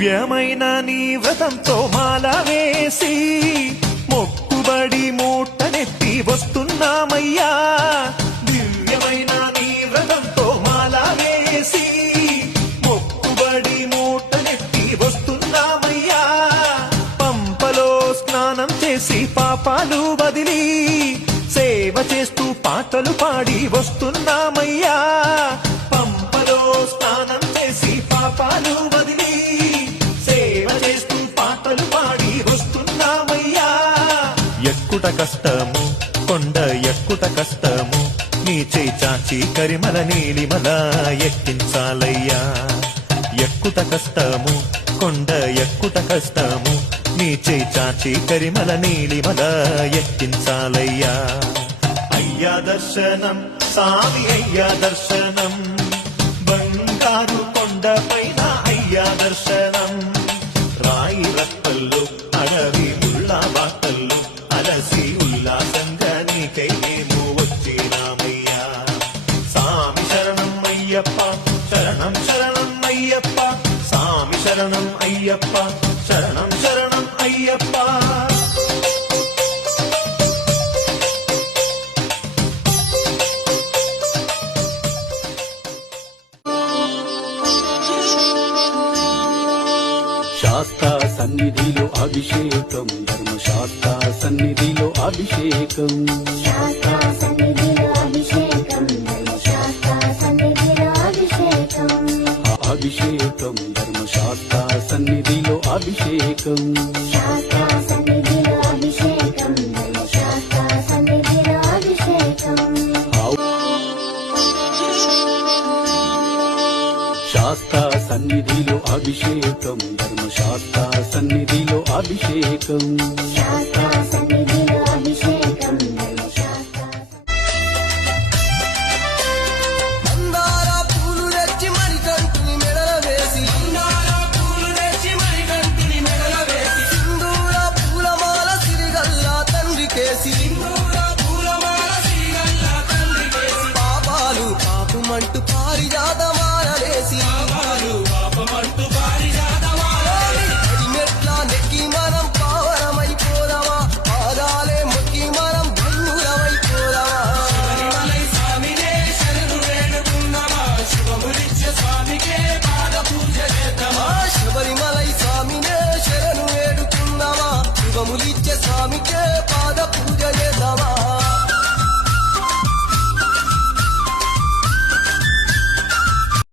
దివ్యమైన నీ వ్రతంతో మాల వేసి మొక్కుబడి మూటనెత్తి వస్తున్నామయ్యా. దివ్యమైన నీ వ్రతంతో మాల వేసి మొక్కుబడి మూటనెత్తి వస్తున్నామయ్యా. పంపలో స్నానం చేసి పాపాలు వదిలి సేవ చేస్తూ పాటలు పాడి వస్తున్నామయ్యా. పంపలో స్నానం చేసి పాపాలు వదిలి సేవ చేస్తూ పాటలు పాడి వస్తున్నామయ్యా. ఎక్కుట కష్టము కొండ ఎక్కుట కష్టము నీ చేయి చాచి కరిమల నీలిమల ఎక్కించాలయ్యా. ఎక్కుట కష్టము కొండ ఎక్కుట కష్టము నీ చేయి చాచి కరిమల నీలిమల ఎక్కించాలయ్యా. అయ్యా దర్శనం సామి అయ్యా దర్శనం బంగారు కొండ పైన అయ్యా దర్శనం. రాయి రక్కల్లో అడవి ముళ్ళ బాటల్లో అలసి ఉల్లాసంగా నీకై మేము వచ్చినామయ్యా. సామి శరణం అయ్యప్ప శరణం శరణం అయ్యప్ప సామి శరణం అయ్యప్ప శరణం శరణం అయ్యప్ప. శాస్త్ర సన్నిధిలో అభిషేకం ధర్మశాస్త్ర సన్నిధిలో అభిషేకం శాస్త్ర సన్నిధిలో అభిషేకం ధర్మశాస్త్ర సన్నిధిలో అభిషేకం అభిషేకం ధర్మశాస్త్ర సన్నిధిలో అభిషేకం శాస్త్ర సన్నిధిలో అభిషేకం ధర్మశాస్త్ర సన్నిధిలో అభిషేకం శాస్త్ర సన్నిధిలో అభిషేకం ధర్మశాస్త్ర సన్నిధిలో అభిషేకం శాస్త్ర సన్నిధిలో అభిషేకం ధర్మశాస్త్ర మందార పూలు తెచ్చి మణికంఠుని మెడల వేసి సింధూర పూలమాల సిరిగల్లా తండ్రికేసి పాపాలు పాపమంటూ పారిజాత మారలేసి